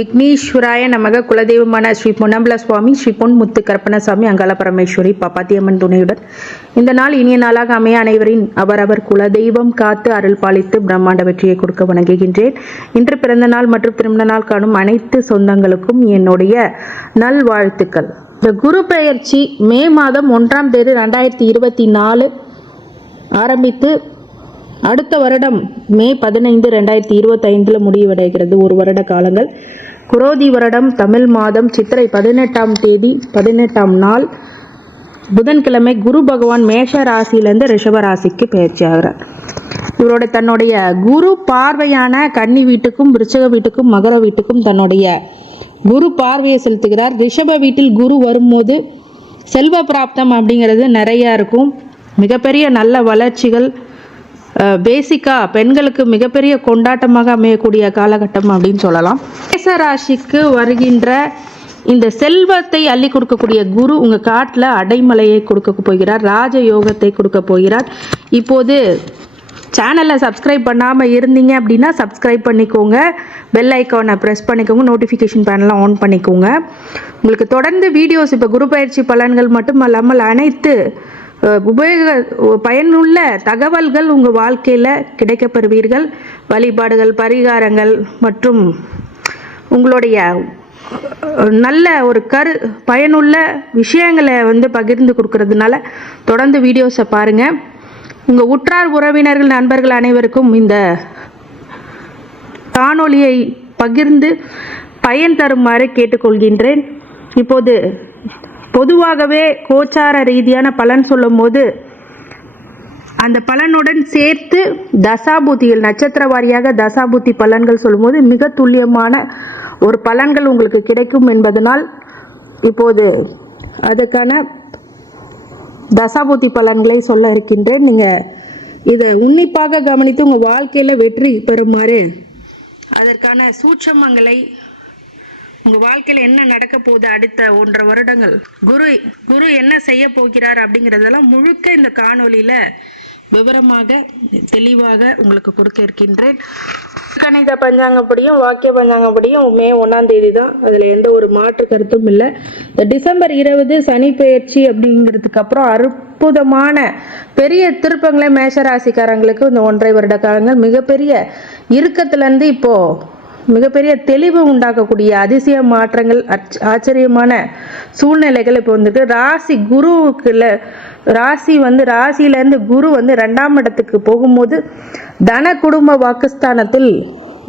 விக்னேஸ்வராய நமக. குலதெய்வமான ஸ்ரீ பொன்னம்பல சுவாமி, ஸ்ரீ பொன் முத்து கருப்பணசாமி, அங்காள பரமேஸ்வரி, பாப்பாத்தியம்மன் துணையுடன் இந்த நாள் இனிய நாளாக அமைய அனைவரின் அவரவர் குலதெய்வம் காத்து அருள் பாலித்து பிரம்மாண்ட வெற்றியை கொடுக்க வணங்குகின்றேன். இன்று பிறந்த நாள் மற்றும் திருமண நாள் காணும் அனைத்து சொந்தங்களுக்கும் என்னுடைய நல்வாழ்த்துக்கள். இந்த குரு பெயர்ச்சி மே மாதம் 1ஆம் தேதி 2024 ஆரம்பித்து அடுத்த வருடம் மே 15, 2025 முடிவடைகிறது. ஒரு வருட காலங்கள். குரோதி வருடம் தமிழ் மாதம் சித்திரை 18ஆம் தேதி 18ஆம் நாள் புதன்கிழமை குரு பகவான் மேஷ ராசியிலிருந்து ரிஷப ராசிக்கு பயிற்சி ஆகிறார். இவரோட தன்னுடைய குரு பார்வையான கன்னி வீட்டுக்கும் விருச்சக வீட்டுக்கும் மகர வீட்டுக்கும் தன்னுடைய குரு பார்வையை செலுத்துகிறார். ரிஷப வீட்டில் குரு வரும்போது செல்வ பிராப்தம் அப்படிங்கிறது நிறையா இருக்கும். மிகப்பெரிய நல்ல வளர்ச்சிகள், பேசிக்காக பெண்களுக்கு மிகப்பெரிய கொண்டாட்டமாக அமையக்கூடிய காலகட்டம் அப்படின்னு சொல்லலாம். மேஷ ராசிக்கு வருகின்ற இந்த செல்வத்தை அள்ளி கொடுக்கக்கூடிய குரு உங்கள் காட்டில் அடைமலையை கொடுக்க போகிறார். ராஜ யோகத்தை கொடுக்க போகிறார். இப்போது சேனலை சப்ஸ்கிரைப் பண்ணாமல் இருந்தீங்க அப்படின்னா சப்ஸ்கிரைப் பண்ணிக்கோங்க, பெல் ஐக்கானை ப்ரெஸ் பண்ணிக்கோங்க, நோட்டிஃபிகேஷன் பேனலாம் ஆன் பண்ணிக்கோங்க. உங்களுக்கு தொடர்ந்து வீடியோஸ் இப்போ குரு பயிற்சி பலன்கள் மட்டும் அல்லாமல் அனைத்து பயனுள்ள தகவல்கள் உங்கள் வாழ்க்கையில் கிடைக்கப்பெறுவீர்கள். வழிபாடுகள், பரிகாரங்கள் மற்றும் உங்களுடைய நல்ல ஒரு பயனுள்ள விஷயங்களை பகிர்ந்து கொடுக்கறதுனால தொடர்ந்து வீடியோஸை பாருங்கள். உங்கள் உற்றார் உறவினர்கள் நண்பர்கள் அனைவருக்கும் இந்த காணொளியை பகிர்ந்து பயன் தருமாறு கேட்டுக்கொள்கின்றேன். இப்போது பொதுவாகவே கோச்சார ரீதியான பலன் சொல்லும் போது அந்த பலனுடன் சேர்த்து தசாபுத்திகள் நட்சத்திர வாரியாக தசாபுத்தி பலன்கள் சொல்லும்போது மிக துல்லியமான ஒரு பலன்கள் உங்களுக்கு கிடைக்கும் என்பதனால் இப்போது அதுக்கான தசாபுத்தி பலன்களை சொல்ல இருக்கின்றேன். நீங்கள் இதை உன்னிப்பாக கவனித்து உங்கள் வாழ்க்கையில் வெற்றி பெறுமாறு அதற்கான சூட்சமங்களை உங்கள் வாழ்க்கையில் என்ன நடக்க போகுது அடுத்த 1.5 வருடங்கள் குரு என்ன செய்ய போகிறார் அப்படிங்கிறதெல்லாம் முழுக்க இந்த காணொலியில் விவரமாக தெளிவாக உங்களுக்கு கொடுக்க இருக்கின்றேன். கணித பஞ்சாங்கப்படியும் வாக்கிய பஞ்சாங்கப்படியும் மே 1ஆம் தேதி தான். அதில் எந்த ஒரு மாற்று கருத்தும் இல்லை. இந்த டிசம்பர் 20 சனி பெயர்ச்சி அப்படிங்கிறதுக்கு அப்புறம் அற்புதமான பெரிய திருப்பங்களை மேஷராசிக்காரங்களுக்கு இந்த 1.5 வருட காலங்கள் மிகப்பெரிய இறுக்கத்திலேருந்து இப்போது மிகப்பெரிய தெளிவு உண்டாக்கக்கூடிய அதிசய மாற்றங்கள், ஆச்சரியமான சூழ்நிலைகள் இப்போ வந்துட்டு ராசி குருவுக்குள்ள ராசியிலேருந்து குரு 2ஆம் இடத்துக்கு போகும்போது தன குடும்ப வாக்குஸ்தானத்தில்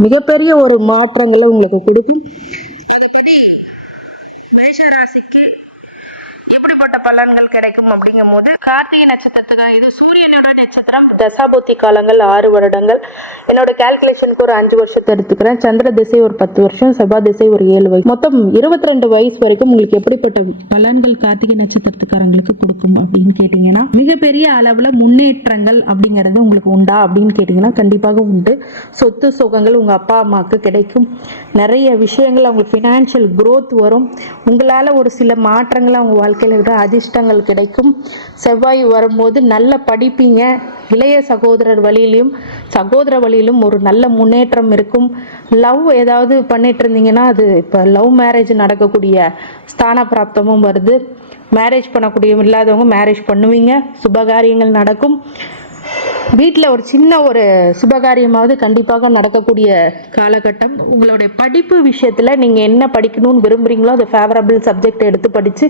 மிகப்பெரிய ஒரு மாற்றங்களை உங்களுக்கு கொடுக்கும். மேஷராசிக்கு எப்படிப்பட்ட பலன்கள் கிடைக்கும் அப்படிங்கும் போது கார்த்திகை நட்சத்திரத்துக்கு இது சூரியனோட நட்சத்திரம். தசாபுத்தி காலங்கள் 6 வருடங்கள். என்னோட கால்குலேஷனுக்கு ஒரு 5 வருஷத்தை எடுத்துக்கிறேன். சந்திர திசை ஒரு 10 வருஷம், செவ்வாய் திசை ஒரு 7 வயசு, மொத்தம் 22 வயசு வரைக்கும் உங்களுக்கு எப்படிப்பட்ட பலன்கள் கார்த்திகை நட்சத்திரத்துக்காரங்களுக்கு கொடுக்கும் அப்படின்னு கேட்டீங்கன்னா மிகப்பெரிய அளவுல முன்னேற்றங்கள் அப்படிங்கிறது உங்களுக்கு உண்டா அப்படின்னு கேட்டீங்கன்னா கண்டிப்பாக உண்டு. சொத்து சுகங்கள் உங்க அப்பா அம்மாவுக்கு கிடைக்கும். நிறைய விஷயங்கள் அவங்களுக்கு ஃபினான்ஷியல் growth வரும். உங்களால ஒரு சில மாற்றங்கள் அவங்க வாழ்க்கையில் அதிர்ஷ்டங்கள் கிடைக்கும். செவ்வாய் வரும்போது நல்ல படிப்பீங்க. இளைய சகோதர வழியிலும் ஒரு நல்ல முன்னேற்றம் இருக்கும். லவ் ஏதாவது பண்ணிட்டு இருந்தீங்கன்னா அது இப்போ லவ் மேரேஜ் நடக்கக்கூடிய ஸ்தான பிராப்தமும் வருது. மேரேஜ் பண்ணக்கூடிய இல்லாதவங்க மேரேஜ் பண்ணுவீங்க. சுபகாரியங்கள் நடக்கும். வீட்டில் ஒரு சின்ன ஒரு சுபகாரியமாவது கண்டிப்பாக நடக்கக்கூடிய காலகட்டம். உங்களுடைய படிப்பு விஷயத்தில் நீங்கள் என்ன படிக்கணும்னு விரும்புகிறீங்களோ அது ஃபேவரபிள் சப்ஜெக்ட் எடுத்து படித்து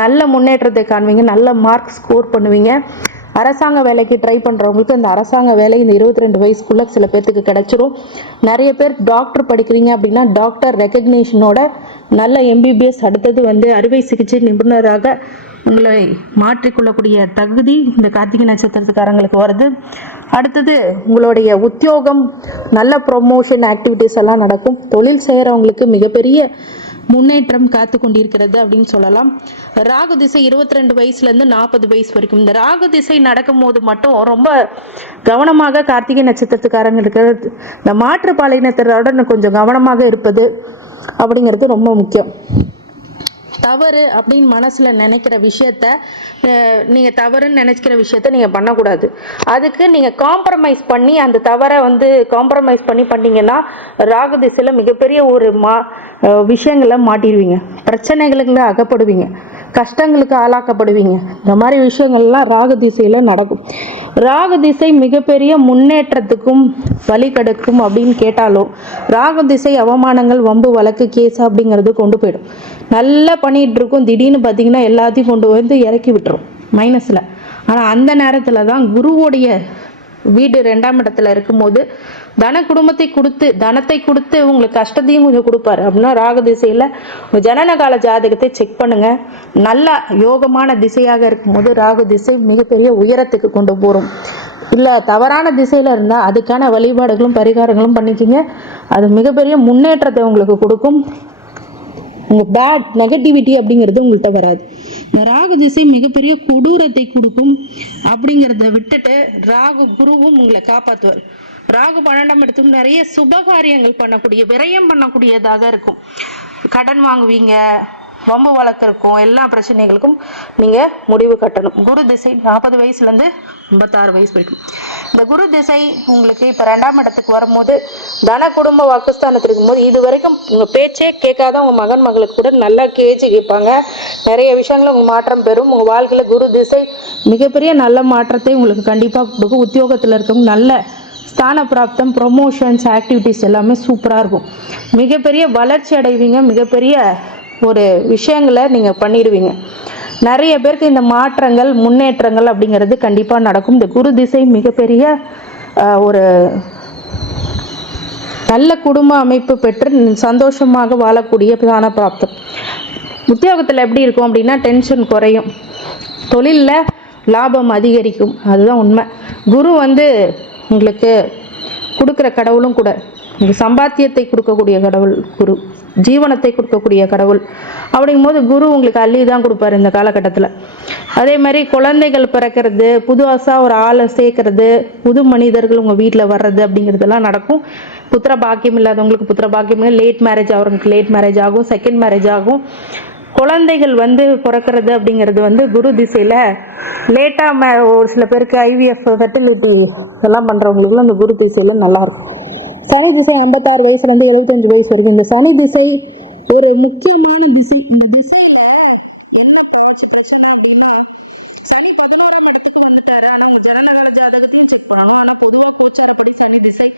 நல்ல முன்னேற்றத்தை காண்பீங்க. நல்ல மார்க் ஸ்கோர் பண்ணுவீங்க. அரசாங்க வேலைக்கு ட்ரை பண்ணுறவங்களுக்கு அந்த அரசாங்க வேலை இந்த 22 வயசுக்குள்ளே சில பேர்த்துக்கு கிடைச்சிரும். நிறைய பேர் டாக்டர் படிக்கிறீங்க அப்படின்னா டாக்டர் ரெக்கக்னேஷனோட நல்ல MBBS அடுத்தது அறுவை சிகிச்சை நிபுணராக உங்களை மாற்றிக்கொள்ளக்கூடிய தகுதி இந்த கார்த்திகை நட்சத்திரத்துக்காரங்களுக்கு வருது. அடுத்தது உங்களுடைய உத்தியோகம், நல்ல ப்ரொமோஷன் ஆக்டிவிட்டிஸ் எல்லாம் நடக்கும். தொழில் செய்கிறவங்களுக்கு மிகப்பெரிய முன்னேற்றம் காத்து கொண்டிருக்கிறது அப்படின்னு சொல்லலாம். ராகு திசை 22 வயசுலேருந்து 40 வயசு வரைக்கும். இந்த ராகு திசை நடக்கும் போது மட்டும் ரொம்ப கவனமாக கார்த்திகை நட்சத்திரத்துக்காரங்களுக்கு இந்த மாற்றுப்பாலினத்தரோட கொஞ்சம் கவனமாக இருப்பது அப்படிங்கிறது ரொம்ப முக்கியம். தவறு அப்படின்னு மனசில் நினைக்கிற விஷயத்த நீங்கள் தவறுன்னு நினைக்கிற விஷயத்த நீங்கள் பண்ணக்கூடாது. அதுக்கு நீங்கள் காம்ப்ரமைஸ் பண்ணி அந்த தவறை காம்ப்ரமைஸ் பண்ணி பண்ணிங்கன்னா ராகு திசையில் மிகப்பெரிய ஒரு விஷயங்களை மாட்டிடுவீங்க, பிரச்சனைகளுக்கு அகப்படுவீங்க, கஷ்டங்களுக்கு ஆளாக்கப்படுவீங்க. இந்த மாதிரி விஷயங்கள்லாம் ராகு திசையில் நடக்கும். ராகு திசை மிகப்பெரிய முன்னேற்றத்துக்கும் வழிகெடுக்கும் அப்படின்னு கேட்டாலும் ராகு திசை அவமானங்கள், வம்பு, வழக்கு, கேஸ் அப்படிங்கிறது கொண்டு போயிடும். நல்லா பண்ணிகிட்டு இருக்கும், திடீர்னு பார்த்தீங்கன்னா எல்லாத்தையும் கொண்டு இறக்கி விட்டுரும் மைனஸில். ஆனால் அந்த நேரத்தில் தான் குருவோடைய வீடு 2ஆம் இடத்துல இருக்கும்போது தனத்தை கொடுத்து உங்களுக்கு கஷ்டத்தையும் கொஞ்சம் கொடுப்பாரு. அப்படின்னா ராகு திசையில் ஜனன கால ஜாதகத்தை செக் பண்ணுங்க. நல்ல யோகமான திசையாக இருக்கும்போது ராகு திசை மிகப்பெரிய உயரத்துக்கு கொண்டு போகிறோம். இல்லை தவறான திசையில் இருந்தால் அதுக்கான வழிபாடுகளும் பரிகாரங்களும் பண்ணிக்கிங்க. அது மிகப்பெரிய முன்னேற்றத்தை உங்களுக்கு கொடுக்கும். உங்கள் பேட் நெகட்டிவிட்டி அப்படிங்கிறது உங்கள்கிட்ட வராது. இந்த ராகு திசை மிகப்பெரிய கொடூரத்தை கொடுக்கும். அப்படிங்கிறத விட்டுட்டு ராகு குருவும் உங்களை காப்பாற்றுவார். ராகு 12ஆம் இடத்துக்கு நிறைய சுபகாரியங்கள் பண்ணக்கூடிய, விரயம் பண்ணக்கூடியதாக இருக்கும். கடன் வாங்குவீங்க, வம்பு வழக்கிருக்கும், எல்லா பிரச்சனைகளுக்கும் நீங்கள் முடிவு கட்டணும். குரு திசை 40 வயசுலேருந்து 56 வயசு வரைக்கும். இந்த குரு திசை உங்களுக்கு இப்போ 2ஆம் இடத்துக்கு வரும்போது தன குடும்ப வாக்குஸ்தானத்தில் இருக்கும்போது இது வரைக்கும் உங்கள் பேச்சே கேட்காத உங்கள் மகன் மகளுக்கு கூட நல்லா கேட்பாங்க. நிறைய விஷயங்கள் உங்கள் மாற்றம் பெறும். உங்கள் வாழ்க்கையில் குரு திசை மிகப்பெரிய நல்ல மாற்றத்தை உங்களுக்கு கண்டிப்பாக கொடுக்கும். உத்தியோகத்தில் இருக்கவங்க நல்ல ஸ்தான பிராப்தம், ப்ரொமோஷன்ஸ், ஆக்டிவிட்டிஸ் எல்லாமே சூப்பராக இருக்கும். மிகப்பெரிய வளர்ச்சி அடைவீங்க. மிகப்பெரிய ஒரு விஷயங்களை நீங்கள் பண்ணிடுவீங்க. நிறைய பேருக்கு இந்த மாற்றங்கள், முன்னேற்றங்கள் அப்படிங்கிறது கண்டிப்பாக நடக்கும். இந்த குரு திசை மிகப்பெரிய ஒரு நல்ல குடும்ப அமைப்பு பெற்று சந்தோஷமாக வாழக்கூடிய ஸ்தான பிராப்தம். உத்தியோகத்தில் எப்படி இருக்கும் அப்படின்னா டென்ஷன் குறையும், தொழிலில் லாபம் அதிகரிக்கும். அதுதான் உண்மை. குரு உங்களுக்கு கொடுக்குற கடவுளும் கூட. சம்பாத்தியத்தை கொடுக்கக்கூடிய கடவுள் குரு, ஜீவனத்தை கொடுக்கக்கூடிய கடவுள். அப்படிங்கும்போது குரு உங்களுக்கு அள்ளி தான் கொடுப்பாரு இந்த காலகட்டத்தில். அதே மாதிரி குழந்தைகள் பிறக்கிறது, புதுசாக ஒரு ஆளை சேர்க்கறது, புது மனிதர்கள் உங்கள் வீட்டில் வர்றது அப்படிங்கிறதெல்லாம் நடக்கும். புத்திர பாக்கியம் இல்லாதவங்களுக்கு புத்திர பாக்கியம், லேட் மேரேஜ் ஆகிறவங்களுக்கு லேட் மேரேஜ் ஆகும், செகண்ட் மேரேஜ் ஆகும். குழந்தைகள் பிறக்கிறது அப்படிங்கிறது குரு திசையில் லேட்டாக ஒரு சில பேருக்கு ஐவிஎஃப், ஃபெர்டிலிட்டி இதெல்லாம் பண்ணுறவங்களுக்குலாம் அந்த குரு திசையில் நல்லாயிருக்கும். சனி திசை 56 வயசுலேருந்து 75 வயசு வரைக்கும். இந்த சனி திசை ஒரு முக்கியமான திசை. இந்த திசையில் என்ன பிரச்சனை அப்படின்னா சனி 16ஆம் இடத்துக்கு வந்துட்டாரா, நம்ம ஜனநல ஜாதகத்தையும் செக் பண்ணலாம். ஆனால் பொதுவாக கோச்சாரப்படி சனி திசை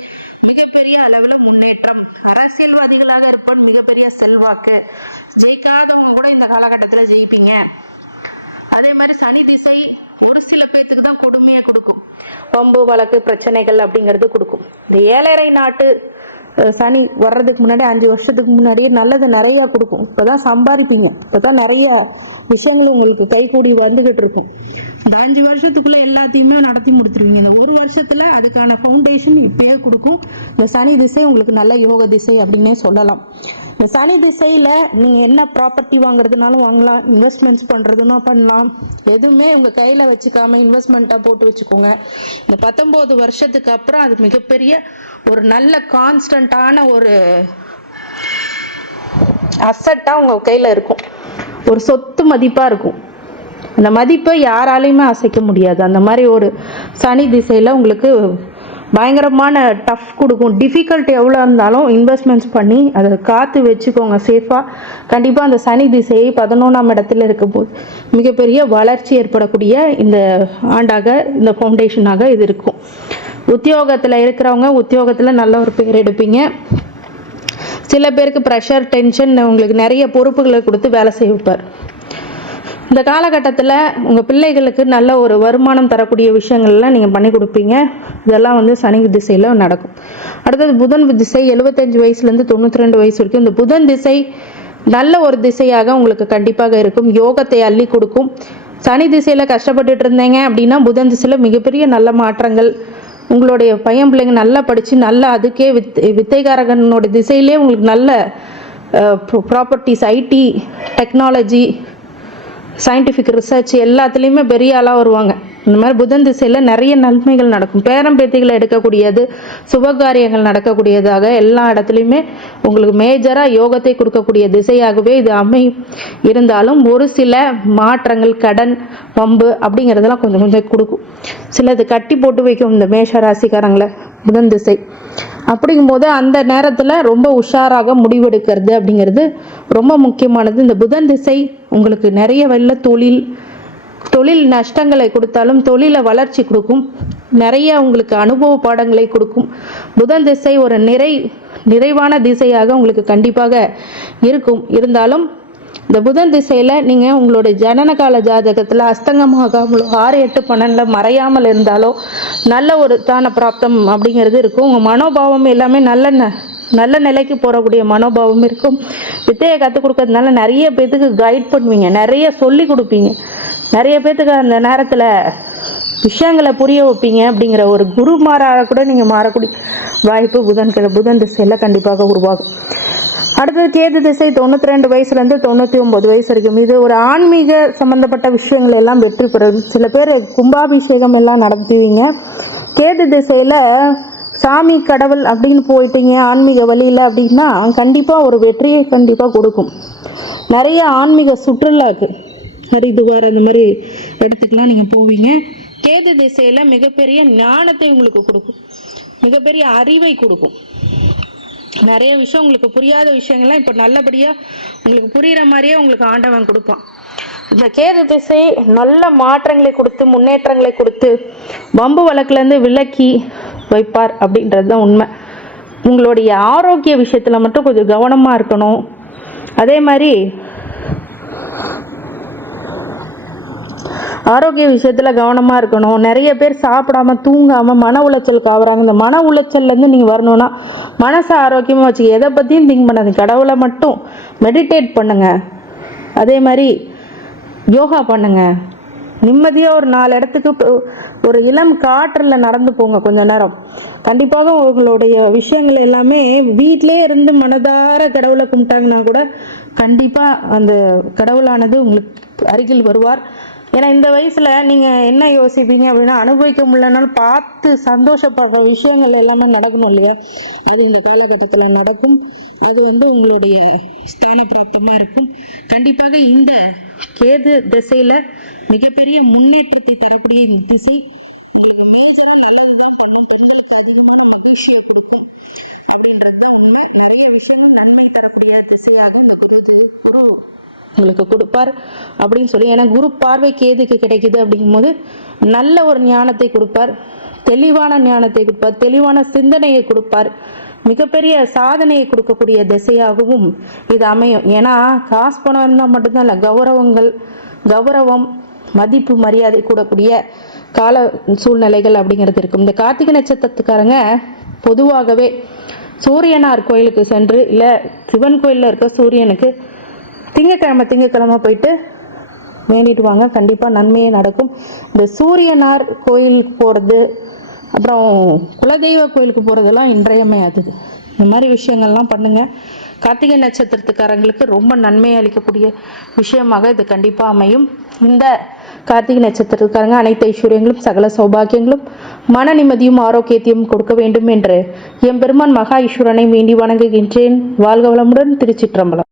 மிகப்பெரிய அளவில் முன்னேற்றம், அரசியல்வாதிகளாக இருப்போம், மிகப்பெரிய செல்வாக்கு, ஜெயிக்காதவங்க கூட இந்த காலகட்டத்தில் ஜெயிப்பீங்க. அதே மாதிரி சனி திசை ஒரு சில பேத்துக்கு தான் கொடுமையை கொடுக்கும், வம்பு வழக்கு பிரச்சனைகள் அப்படிங்கிறது கொடுக்கும். இந்த 7.5 நாட்டு சனி வர்றதுக்கு முன்னாடி 5 வருஷத்துக்கு முன்னாடியே நல்லது நிறையா கொடுக்கும். இப்போ தான் சம்பாதிப்பீங்க, இப்போ தான் நிறைய விஷயங்கள் உங்களுக்கு கைகூடி வந்துகிட்டு இருக்கும். இந்த 5 வருஷத்துக்குள்ளே எல்லாத்தையுமே நடத்தி முடிச்சிருவீங்க. இந்த 1 வருஷத்தில் அதுக்கான ஃபவுண்டேஷன் இப்பயே கொடுக்கும். இந்த சனி திசை உங்களுக்கு நல்ல யோக திசை அப்படின்னே சொல்லலாம். இந்த சனி திசையில் நீங்கள் என்ன ப்ராப்பர்ட்டி வாங்குறதுனாலும் வாங்கலாம், இன்வெஸ்ட்மெண்ட்ஸ் பண்ணுறதுனா பண்ணலாம். எதுவுமே உங்கள் கையில் வச்சுக்காம இன்வெஸ்ட்மெண்ட்டாக போட்டு வச்சுக்கோங்க. இந்த 19 வருஷத்துக்கு அப்புறம் அது மிகப்பெரிய ஒரு நல்ல கான்ஸ்டண்ட்டான ஒரு அசட்டாக உங்கள் கையில் இருக்கும், ஒரு சொத்து மதிப்பாக இருக்கும். அந்த மதிப்பை யாராலையுமே அசைக்க முடியாது. அந்த மாதிரி ஒரு சனி திசையில் உங்களுக்கு பயங்கரமான டஃப் கொடுக்கும். டிஃபிகல்ட் எவ்வளோ இருந்தாலும் இன்வெஸ்ட்மெண்ட்ஸ் பண்ணி அதை காத்து வச்சுக்கோங்க சேஃபாக. கண்டிப்பாக அந்த சனி திசையை 11ஆம் இடத்துல இருக்கும்போது மிகப்பெரிய வளர்ச்சி ஏற்படக்கூடிய இந்த ஆண்டாக, இந்த ஃபவுண்டேஷனாக இது இருக்கும். உத்தியோகத்தில் இருக்கிறவங்க உத்தியோகத்தில் நல்ல ஒரு பேர் எடுப்பீங்க. சில பேருக்கு ப்ரெஷர், டென்ஷன், உங்களுக்கு நிறைய பொறுப்புகளை கொடுத்து வேலை செய்ய வைப்பார். இந்த காலகட்டத்தில் உங்கள் பிள்ளைகளுக்கு நல்ல ஒரு வருமானம் தரக்கூடிய விஷயங்கள்லாம் நீங்கள் பண்ணி கொடுப்பீங்க. இதெல்லாம் சனி திசையில் நடக்கும். அடுத்தது புதன் திசை 75 வயசுலேருந்து 92 வயசு வரைக்கும். இந்த புதன் திசை நல்ல ஒரு திசையாக உங்களுக்கு கண்டிப்பாக இருக்கும், யோகத்தை அள்ளி கொடுக்கும். சனி திசையில் கஷ்டப்பட்டுட்டு இருந்தீங்க அப்படின்னா புதன் திசையில் மிகப்பெரிய நல்ல மாற்றங்கள். உங்களுடைய பையன் பிள்ளைங்க நல்லா படித்து நல்லா அதுக்கே வித்தைகாரகனோட திசையிலே உங்களுக்கு நல்ல properties, IT, technology, scientific research எல்லாத்துலேயுமே பெரிய ஆளாக வருவாங்க. இந்த மாதிரி புதன் திசையில் நிறைய நன்மைகள் நடக்கும். பேரம் பேத்திகளை எடுக்கக்கூடியது, சுபகாரியங்கள் நடக்கக்கூடியதாக எல்லா இடத்துலையுமே உங்களுக்கு மேஜராக யோகத்தை கொடுக்கக்கூடிய திசையாகவே இது அமையும். இருந்தாலும் ஒரு சில மாற்றங்கள், கடன், வம்பு அப்படிங்கிறதெல்லாம் கொஞ்சம் கொஞ்சம் கொடுக்கும். சிலது கட்டி போட்டு வைக்கும் இந்த மேஷ ராசிக்காரங்களை புதன் திசை. அப்படிங்கும்போது அந்த நேரத்தில் ரொம்ப உஷாராக முடிவெடுக்கிறது அப்படிங்கிறது ரொம்ப முக்கியமானது. இந்த புதன் திசை உங்களுக்கு நிறைய வெள்ள தொழில் நஷ்டங்களை கொடுத்தாலும் தொழிலை வளர்ச்சி கொடுக்கும். நிறைய உங்களுக்கு அனுபவ பாடங்களை கொடுக்கும். புதன் திசை ஒரு நிறைவான திசையாக உங்களுக்கு கண்டிப்பாக இருக்கும். இருந்தாலும் இந்த புதன் திசையில் நீங்கள் உங்களுடைய ஜனனகால ஜாதகத்தில் அஸ்தங்கமாகாமலோ 6, 8, 12 மறையாமல் இருந்தாலோ நல்ல ஒரு தான பிராப்தம் அப்படிங்கிறது இருக்கும். உங்கள் மனோபாவம் எல்லாமே நல்ல நிலைக்கு போகக்கூடிய மனோபாவம் இருக்கும். வித்தையை கற்றுக் கொடுக்கறதுனால நிறைய பேர்த்துக்கு கைட் பண்ணுவீங்க, நிறைய சொல்லி கொடுப்பீங்க, நிறைய பேர்த்துக்கு அந்த நேரத்தில் விஷயங்களை புரிய வைப்பீங்க. அப்படிங்கிற ஒரு குருமாராக கூட நீங்கள் மாறக்கூடிய வாய்ப்பு புதன் திசையில் கண்டிப்பாக உருவாகும். அடுத்தது கேது திசை 92 வயசுலேருந்து 99 வயசு வரைக்கும். இது ஒரு ஆன்மீக சம்மந்தப்பட்ட விஷயங்கள் எல்லாம் வெற்றி பெறும். சில பேர் கும்பாபிஷேகம் எல்லாம் நடத்துவீங்க. கேது திசையில் சாமி கடவுள் அப்படின்னு போயிட்டீங்க ஆன்மீக வழியில் அப்படின்னா கண்டிப்பாக ஒரு வெற்றியை கண்டிப்பாக கொடுக்கும். நிறைய ஆன்மீக சுற்றுலாக்கு ஹரிதுவார் அந்த மாதிரி இடத்துக்கெலாம் நீங்கள் போவீங்க. கேது திசையில் மிகப்பெரிய ஞானத்தை உங்களுக்கு கொடுக்கும், மிகப்பெரிய அறிவை கொடுக்கும். நிறைய விஷயம் உங்களுக்கு புரியாத விஷயங்கள்லாம் இப்போ நல்லபடியாக உங்களுக்கு புரிகிற மாதிரியே உங்களுக்கு ஆண்டவன் கொடுப்பான். இந்த கேது திசை நல்ல மாற்றங்களை கொடுத்து முன்னேற்றங்களை கொடுத்து வம்பு வழக்குலேருந்து விலக்கி வைப்பார் அப்படின்றது தான் உண்மை. உங்களுடைய ஆரோக்கிய விஷயத்தில் மட்டும் கொஞ்சம் கவனமாக இருக்கணும். அதே மாதிரி ஆரோக்கிய விஷயத்தில் கவனமாக இருக்கணும். நிறைய பேர் சாப்பிடாம தூங்காமல் மன உளைச்சலுக்கு ஆகுறாங்க. இந்த மன உளைச்சல்லேருந்து நீங்கள் வரணும்னா மனசை ஆரோக்கியமாக வச்சுக்க, எதை பற்றியும் திங்க் பண்ணாது, கடவுளை மட்டும் மெடிடேட் பண்ணுங்கள். அதே மாதிரி யோகா பண்ணுங்கள். நிம்மதியாக ஒரு 4 இடத்துக்கு ஒரு இளம் காற்றில் நடந்து போங்க கொஞ்ச நேரம். கண்டிப்பாக உங்களுடைய விஷயங்கள் எல்லாமே வீட்டிலே இருந்து மனதார கடவுளை கும்பிட்டாங்கன்னா கூட கண்டிப்பாக அந்த கடவுளானது உங்களுக்கு அருகில் வருவார். ஏன்னா இந்த வயசில் நீங்கள் என்ன யோசிப்பீங்க அப்படின்னா, அனுபவிக்க முடியலனாலும் பார்த்து சந்தோஷப்படுற விஷயங்கள் எல்லாமே நடக்கணும் இல்லையா? அது இந்த காலகட்டத்தில் நடக்கும். அது உங்களுடைய ஸ்தான பிராப்தமாக இருக்கும். கண்டிப்பாக இந்த கேது திசையில் மிகப்பெரிய முன்னேற்றத்தை தரக்கூடிய இந்த திசை உங்களுக்கு மேஜராக நல்லதுதான் பண்ணும். பெண்களுக்கு அதிகமான மகிழ்ச்சியை கொடுக்கும் அப்படின்றது உண்மை. நிறைய விஷயம் நன்மை தரக்கூடிய திசையாக இந்த குரு உங்களுக்கு கொடுப்பார் அப்படின்னு சொல்லி. ஏன்னா குரு பார்வை கேதுக்கு கிடைக்குது அப்படிங்கும்போது நல்ல ஒரு ஞானத்தை கொடுப்பார், தெளிவான ஞானத்தை கொடுப்பார், தெளிவான சிந்தனையை கொடுப்பார், மிகப்பெரிய சாதனையை கொடுக்கக்கூடிய திசையாகவும் இது அமையும். ஏன்னா காசு பணம் இருந்தால் மட்டும்தான் இல்லை, கௌரவம், மதிப்பு, மரியாதை கூடக்கூடிய கால சூழ்நிலைகள் அப்படிங்கிறது இருக்கும். இந்த கார்த்திகை நட்சத்திரத்துக்காரங்க பொதுவாகவே சூரியனார் கோயிலுக்கு சென்று, இல்லை சிவன் கோயிலில் இருக்க சூரியனுக்கு திங்கக்கிழமை போயிட்டு வேண்டிட்டு வாங்க. கண்டிப்பாக நன்மையே நடக்கும். இந்த சூரியனார் கோயிலுக்கு போகிறது, அப்புறம் குலதெய்வ கோயிலுக்கு போகிறதெல்லாம் இன்றியமையாதது. இந்த மாதிரி விஷயங்கள்லாம் பண்ணுங்கள். கார்த்திகை நட்சத்திரத்துக்காரங்களுக்கு ரொம்ப நன்மை அளிக்கக்கூடிய விஷயமாக இது கண்டிப்பாக அமையும். இந்த கார்த்திகை நட்சத்திரத்துக்காரங்க அனைத்து ஐஸ்வர்யங்களும் சகல சௌபாகியங்களும் மன நிம்மதியும் ஆரோக்கியத்தையும் கொடுக்க வேண்டும் என்று எம்பெருமான் மகா ஈஸ்வரனை வேண்டி வணங்குகின்றேன். வாழ்க வளமுடன். திருச்சிற்றம்பலம்.